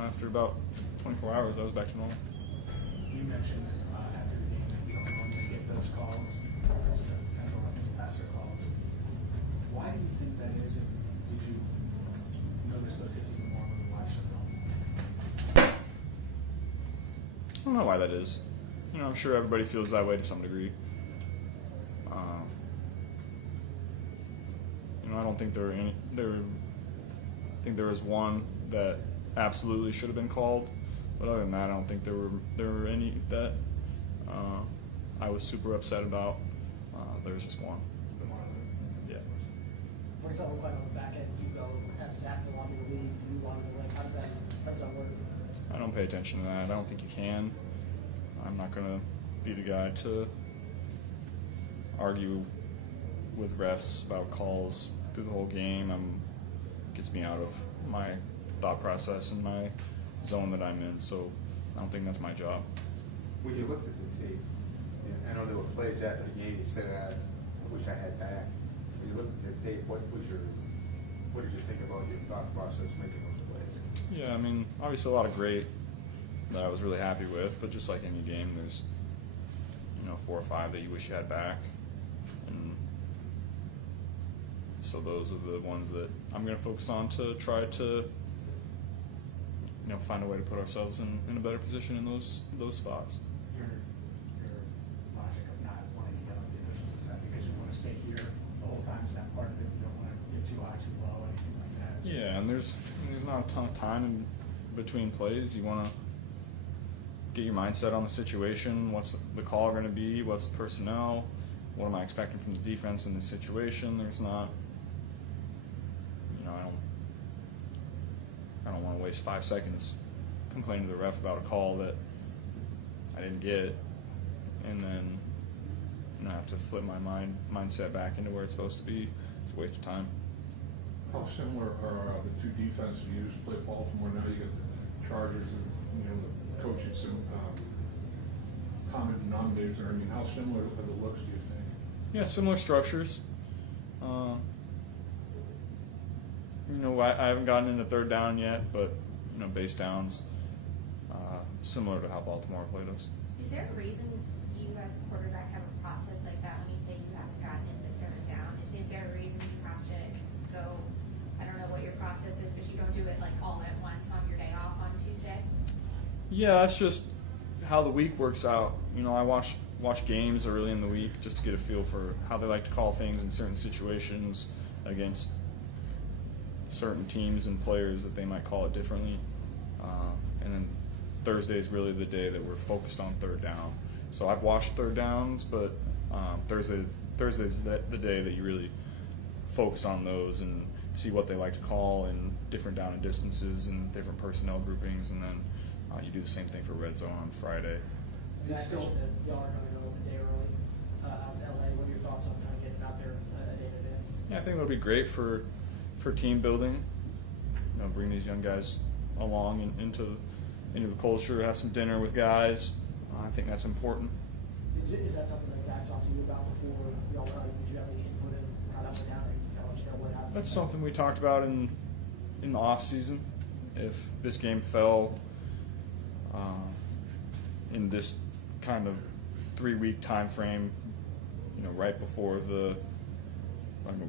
after about 24 hours, I was back to normal. You mentioned after the game that you don't normally get those calls, as the kind of run passer calls. Why do you think that is, and did you notice those hits even more when you watched them? I don't know why that is. I'm sure everybody feels that way to some degree. I don't think I think there was one that absolutely should have been called, but other than that, I don't think there were any that I was super upset about. There was just one. Yeah. What's that look like on the back end? Do you go as Zach to want me to leave? Do you want me to like? How does that work? I don't pay attention to that. I don't think you can. I'm not going to be the guy to argue with refs about calls through the whole game. Gets me out of my thought process and my zone that I'm in, so I don't think that's my job. When you looked at the tape, I know there were plays after the game you said, I wish I had back. When you looked at the tape, what did you think about your thought process making those plays? Yeah, obviously a lot of great that I was really happy with, but just like any game, there's 4 or 5 that you wish you had back, and so those are the ones that I'm going to focus on to try to find a way to put ourselves in a better position in those spots. Your logic of not wanting to get on the divisions, is that because you want to stay here the whole time? Is that part of it? You don't want to get too high, too low, anything like that? Yeah, and there's not a ton of time in between plays. You want to get your mindset on the situation. What's the call going to be? What's the personnel? What am I expecting from the defense in this situation? There's not, I don't want to waste 5 seconds complaining to the ref about a call that I didn't get, and then have to flip my mindset back into where it's supposed to be. It's a waste of time. How similar are the two defensive views? Play Baltimore now. You got the Chargers, and the coaches and common denominators. How similar are the looks? Do you think? Yeah, similar structures. I haven't gotten into third down yet, but base downs, similar to how Baltimore played us. Is there a reason you as a quarterback have a process like that when you say you haven't gotten into third down? Is there a reason you have to go, I don't know what your process is, but you don't do it like all at once on your day off on Tuesday? Yeah, that's just how the week works out. I watch games early in the week just to get a feel for how they like to call things in certain situations against certain teams and players that they might call it differently. And then Thursday is really the day that we're focused on third down. So I've watched third downs, but Thursday's the day that you really focus on those and see what they like to call in different down and distances and different personnel groupings, and then you do the same thing for red zone on Friday. Zach, y'all are coming over a day early out to LA. What are your thoughts on kind of getting out there a day in advance? Yeah, I think it'll be great for team building. Bring these young guys along into the culture, have some dinner with guys. I think that's important. Is that something that Zach talked to you about before y'all went out? Did you have any input in how that went down and kind of let you know what happened? That's something we talked about in the off season. If this game fell in this kind of 3-week time frame, right before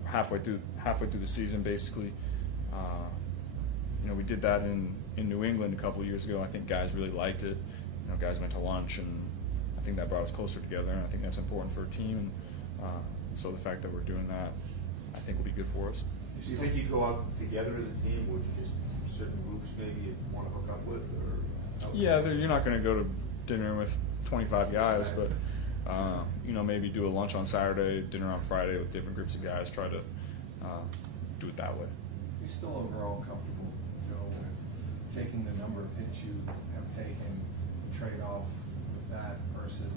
halfway through the season, basically. We did that in New England a couple of years ago. I think guys really liked it. Guys went to lunch, and I think that brought us closer together, and I think that's important for a team. And so the fact that we're doing that, I think, will be good for us. Do you think you go out together as a team, or just certain groups maybe you want to hook up with? Yeah, you're not going to go to dinner with 25 guys, but maybe do a lunch on Saturday, dinner on Friday with different groups of guys. Try to do it that way. You still overall comfortable, with taking the number of hits you have taken, trade off with that versus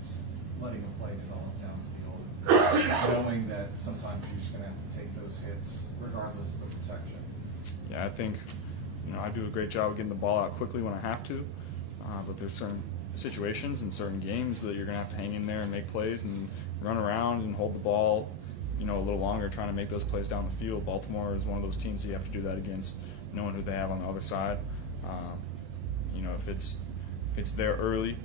letting a play develop down the field, knowing that sometimes you're just going to have to take those hits regardless of the protection? Yeah, I think I do a great job of getting the ball out quickly when I have to, but there's certain situations and certain games that you're going to have to hang in there and make plays and run around and hold the ball a little longer, trying to make those plays down the field. Baltimore is one of those teams you have to do that against, knowing who they have on the other side. if it's there early,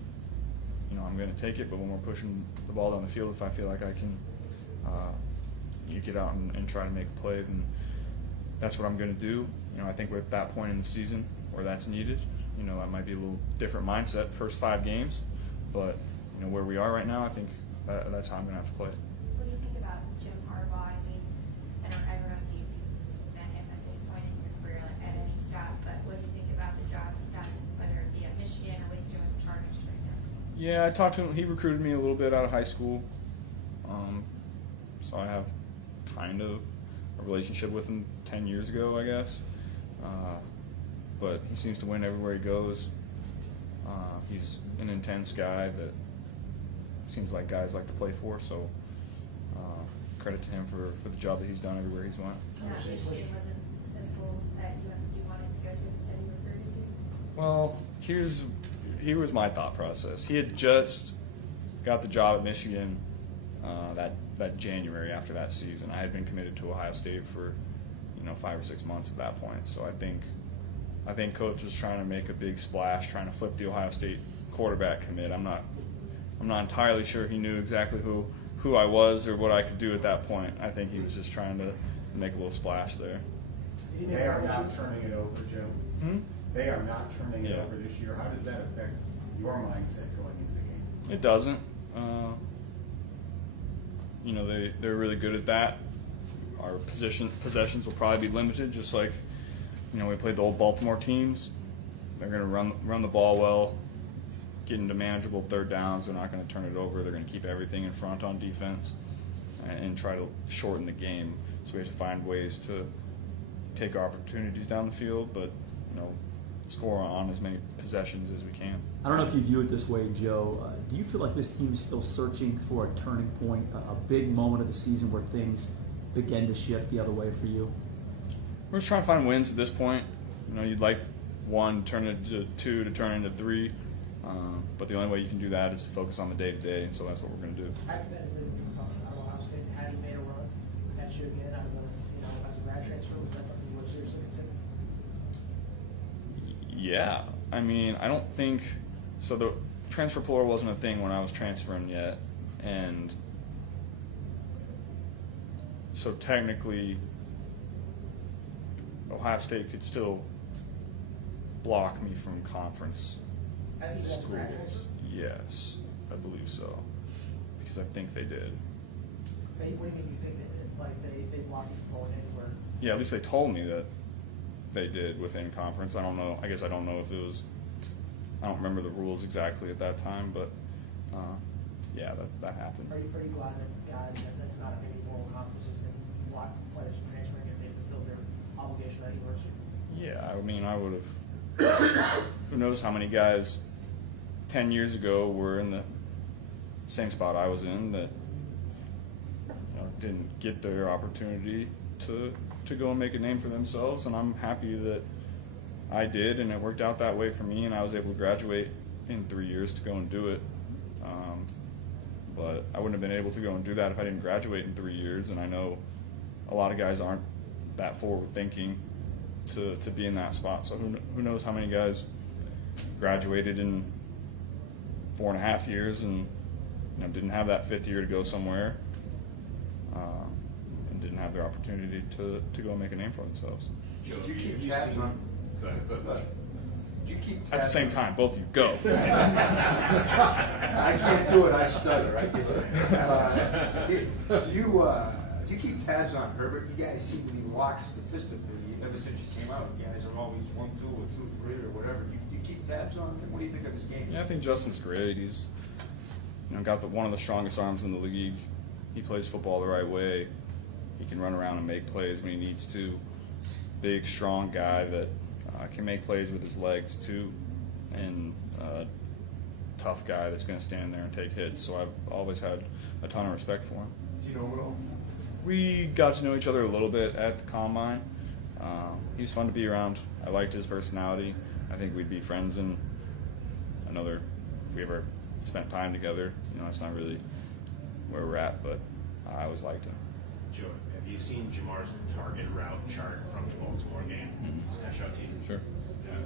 you know, I'm going to take it. But when we're pushing the ball down the field, if I feel like I can get out and try to make a play, then that's what I'm going to do. You know, I think we're at that point in the season where that's needed. You know, that might be a little different mindset first 5 games, but you know where we are right now, I think that's how I'm going to have to play. What do you think about Jim Harbaugh? I mean, I don't know if you've met him at this point in your career at any stop, but what do you think about the job he's done, whether it be at Michigan or what he's doing with Chargers right now? Yeah, I talked to him. He recruited me a little bit out of high school, so I have kind of a relationship with him 10 years ago, I guess. But he seems to win everywhere he goes. He's an intense guy that seems like guys like to play for, so credit to him for the job that he's done everywhere he's went. Michigan wasn't a school that you wanted to go to, you said you recruited to? Well, here was my thought process. He had just got the job at Michigan that January after that season. I had been committed to Ohio State for 5 or 6 months at that point. So I think Coach was trying to make a big splash, trying to flip the Ohio State quarterback commit. I'm not entirely sure he knew exactly who I was or what I could do at that point. I think he was just trying to make a little splash there. They are not turning it over, Jim. They are not turning it Yeah. over this year. How does that affect your mindset going into the game? It doesn't. They're really good at that. Our possessions will probably be limited, just like we played the old Baltimore teams. They're going to run the ball well, get into manageable third downs. They're not going to turn it over. They're going to keep everything in front on defense and try to shorten the game. So we have to find ways to take our opportunities down the field, but score on as many possessions as we can. I don't know if you view it this way, Joe. Do you feel like this team is still searching for a turning point, a big moment of the season where things begin to shift the other way for you? We're just trying to find wins at this point. You'd like 1 to turn into 2 to turn into 3, but the only way you can do that is to focus on the day-to-day, and so that's what we're going to do. Hypothetically, when you talk about Ohio State, had you made a run at you again out of the, as a grad transfer, was that something you would seriously consider? Yeah, I mean, I don't think so. The transfer portal wasn't a thing when I was transferring yet, and so technically, Ohio State could still block me from conference Have you guys grad transfer? schools. Yes, I believe so, because I think they did. What do you mean you think they blocked you from going anywhere? Yeah, at least they told me that they did within conference. I don't know. I guess I don't know if it was. I don't remember the rules exactly at that time, but yeah, that happened. Are you pretty glad that guys that's not any moral conferences that block players from transferring if they fulfill their obligation at university? Yeah, I mean, I would have. Who knows how many guys 10 years ago were in the same spot I was in that didn't get their opportunity to go and make a name for themselves, and I'm happy that I did, and it worked out that way for me, and I was able to graduate in 3 years to go and do it. But I wouldn't have been able to go and do that if I didn't graduate in 3 years, and I know a lot of guys aren't that forward thinking to be in that spot. So who knows how many guys graduated in 4.5 years and didn't have that 5th year to go somewhere, and didn't have their opportunity to go and make a name for themselves. Did you keep tabs on? Go ahead. Did you keep tabs At the same on- time, both of you go. I can't do it. I stutter. I do you keep tabs on Herbert? You guys seem to be locked statistically ever since you came out. You guys are always 1-2 or 2-3 or whatever. You keep tabs on him. What do you think of his game? Yeah, I think Justin's great. He's got one of the strongest arms in the league. He plays football the right way. He can run around and make plays when he needs to. Big, strong guy that can make plays with his legs too, and tough guy that's going to stand there and take hits. So I've always had a ton of respect for him. Do you know him at all? We got to know each other a little bit at the combine. He was fun to be around. I liked his personality. I think we'd be friends in if we ever spent time together. That's not really where we're at, but I always liked him. Joe, have you seen Jamar's target route chart from the Baltimore game? Can I show it to you? Sure. Yeah.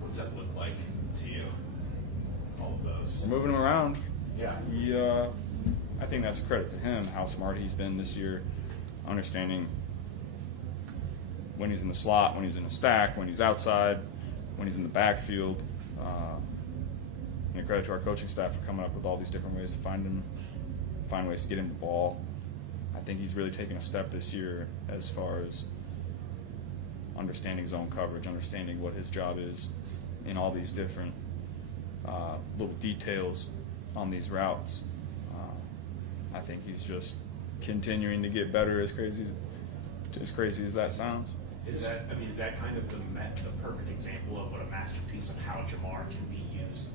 What's that look like? we're moving him around. Yeah. I think that's a credit to him, how smart he's been this year, understanding when he's in the slot, when he's in the stack, when he's outside, when he's in the backfield. And credit to our coaching staff for coming up with all these different ways to find ways to get him the ball. I think he's really taken a step this year as far as understanding zone coverage, understanding what his job is in all these different little details on these routes. I think he's just continuing to get better, as crazy as that sounds. Is that kind of the perfect example of what a masterpiece of how Jamar can be used,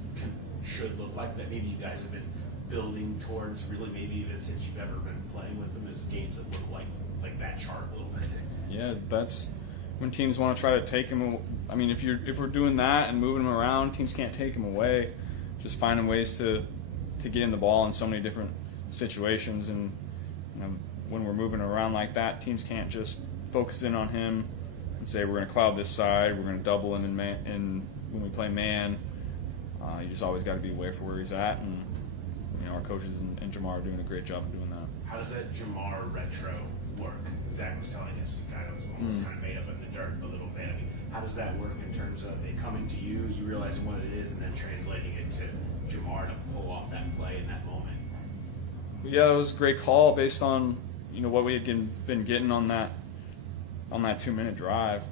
should look like, that maybe you guys have been building towards, really maybe even since you've ever been playing with them, as games that look like that chart a little bit? Yeah, that's when teams want to try to take him. I mean, if we're doing that and moving him around, teams can't take him away. Just finding ways to get him the ball in so many different situations, and when we're moving around like that, teams can't just focus in on him and say we're going to cloud this side, we're going to double him in when we play man. You just always got to be aware for where he's at, and our coaches and Jamar are doing a great job of doing that. How does that Jamar retro work? Zach was telling us he kind of was almost kind of made up in the dirt a little bit. I mean, how does that work in terms of it coming to you realizing what it is, and then translating it to Jamar to pull off that play in that moment? Yeah, it was a great call based on what we had been getting on that 2-minute drive.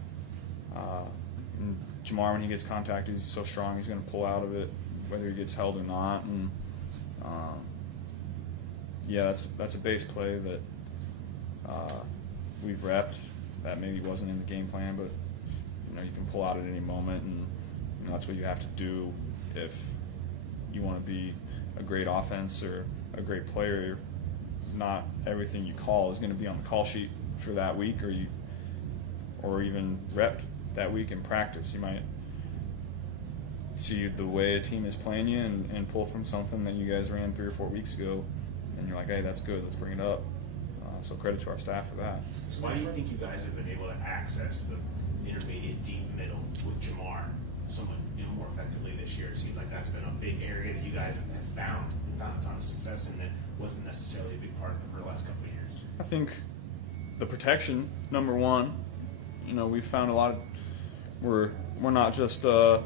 And Jamar, when he gets contacted, he's so strong, he's going to pull out of it, whether he gets held or not. And that's a base play that we've repped. That maybe wasn't in the game plan, but you can pull out at any moment, and that's what you have to do if you want to be a great offense or a great player. Not everything you call is going to be on the call sheet for that week, or even repped that week in practice. You might see the way a team is playing you and pull from something that you guys ran 3 or 4 weeks ago, and you're like, hey, that's good, let's bring it up. So credit to our staff for that. So why do you think you guys have been able to access the intermediate deep middle with Jamar so much more effectively this year? It seems like that's been a big area that you guys have found a ton of success in that wasn't necessarily a big part of it for the last couple of years. I think the protection, number one. We've found a lot of we're not just a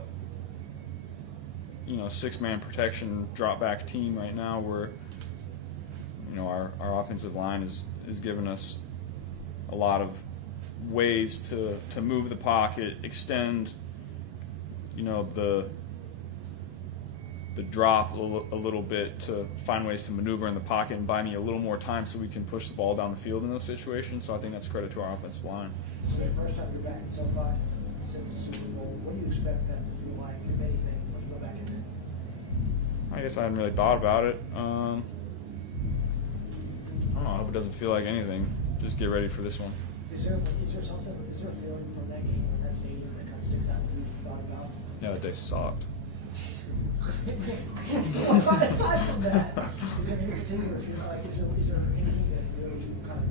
6-man protection drop back team right now. We're our offensive line is giving us a lot of ways to move the pocket, extend the drop a little bit, to find ways to maneuver in the pocket and buy me a little more time so we can push the ball down the field in those situations. So I think that's credit to our offensive line. So the first time you're back in SoFi since the Super Bowl, what do you expect that to feel like, if anything, when you go back in there? I guess I hadn't really thought about it. I don't know. I hope it doesn't feel like anything. Just get ready for this one. Is there a feeling from that game or that stadium that kind of sticks out that you thought about? Yeah, that day sucked. Well, aside from that, is there any particular feeling, like, is there anything that really you've kind of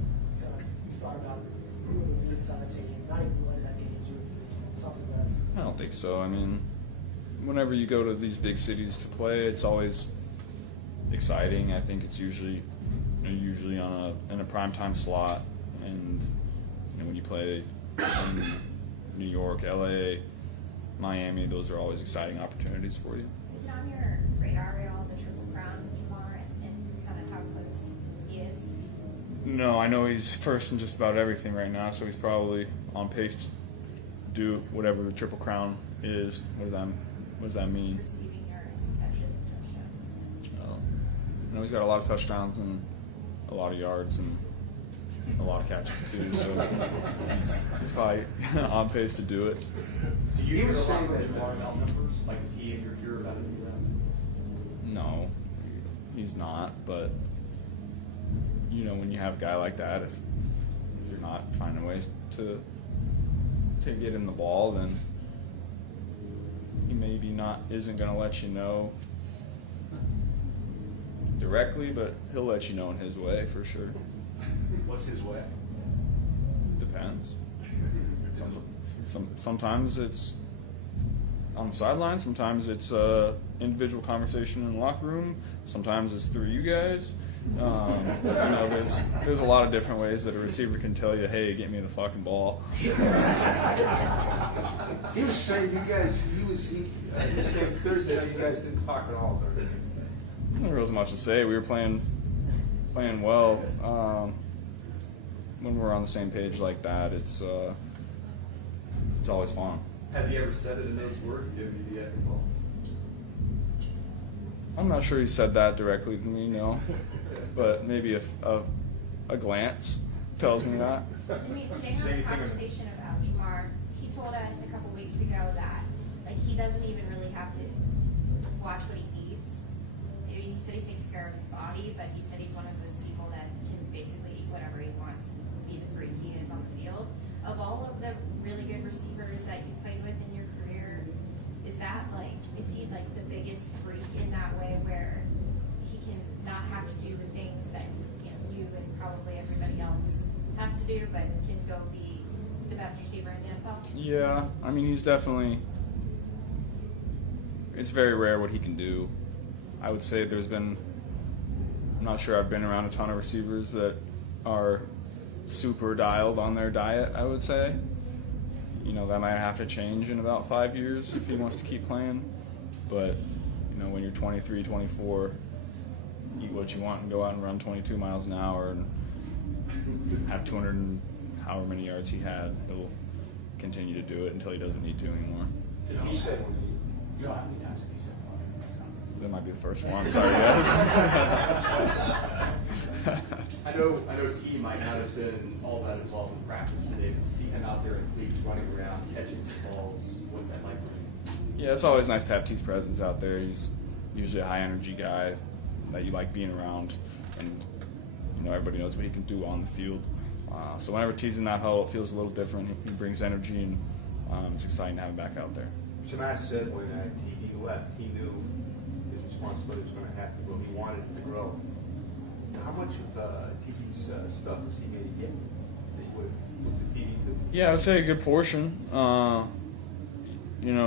thought about doing inside that stadium, not even going to that game, or something like that? I don't think so. I mean, whenever you go to these big cities to play, it's always exciting. I think it's usually in a primetime slot, and when you play in New York, LA, Miami, those are always exciting opportunities for you. Is it on your radar at all, the Triple Crown, Jamar, and kind of how close he is? No, I know he's first in just about everything right now, so he's probably on pace to do whatever the Triple Crown is. What does that mean? Receiving yards, catches, and touchdowns. He's got a lot of touchdowns and a lot of yards and a lot of catches too, so he's probably on pace to do it. Do you He was hear a lot saying from that Jamar Jamar numbers? Like, is he in your ear about any of that? No, he's not, but when you have a guy like that, if you're not finding ways to get him the ball, then he maybe isn't going to let you know directly, but he'll let you know in his way for sure. What's his way? Depends. Sometimes it's on the sideline. Sometimes it's individual conversation in the locker room. Sometimes it's through you guys. There's a lot of different ways that a receiver can tell you, hey, get me the fucking ball. He was saying you guys, he was saying Thursday night you guys didn't talk at all during the game. There wasn't much to say. We were playing well. When we're on the same page like that, it's always fun. Has he ever said it in those words? Give me the epic ball. I'm not sure he said that directly to me, no, but maybe a glance tells me that. I mean, staying on the conversation about Jamar, he told us a couple weeks ago that like he doesn't even really have to watch what he eats. He said he takes care of his body, but he said he's one of those people that can basically eat whatever he wants and be the freak he is on the field. Of all of the really good receivers that you played with in your career, is he like the biggest freak in that way where he can not have to do the things that you and probably everybody else has to do, but can go be the best receiver in the NFL? Yeah, I mean, he's definitely. It's very rare what he can do. I would say I'm not sure I've been around a ton of receivers that are super dialed on their diet, I would say. That might have to change in about 5 years if he wants to keep playing. But, when you're 23, 24, eat what you want and go out and run 22 miles an hour and have 200 and however many yards he had, he'll continue to do it until he doesn't need to anymore. Joe, how many times have you said fuck in press conference? That might be the first one. Sorry, guys. I know T might not have been all that involved in practice today, but to see him out there in cleats running around, catching some balls, what's that like for him? Yeah, it's always nice to have T's presence out there. He's usually a high-energy guy that you like being around, and everybody knows what he can do on the field. So whenever T's in that huddle, it feels a little different. He brings energy, and it's exciting to have him back out there. Jamar said when TV left, he knew his responsibility was going to have to grow. He wanted it to grow. How much of TV's stuff is he going to get that you would look to TV to? Yeah, I would say a good portion.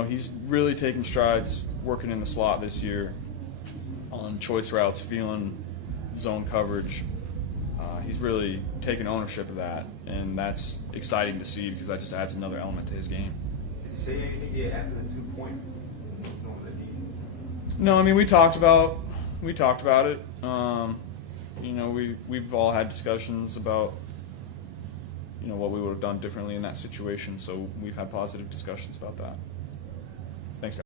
He's really taken strides working in the slot this year on choice routes, feeling zone coverage. He's really taken ownership of that, and that's exciting to see because that just adds another element to his game. Did he say anything yet after the 2-point? No, I mean we talked about it. We've all had discussions about what we would have done differently in that situation. So we've had positive discussions about that.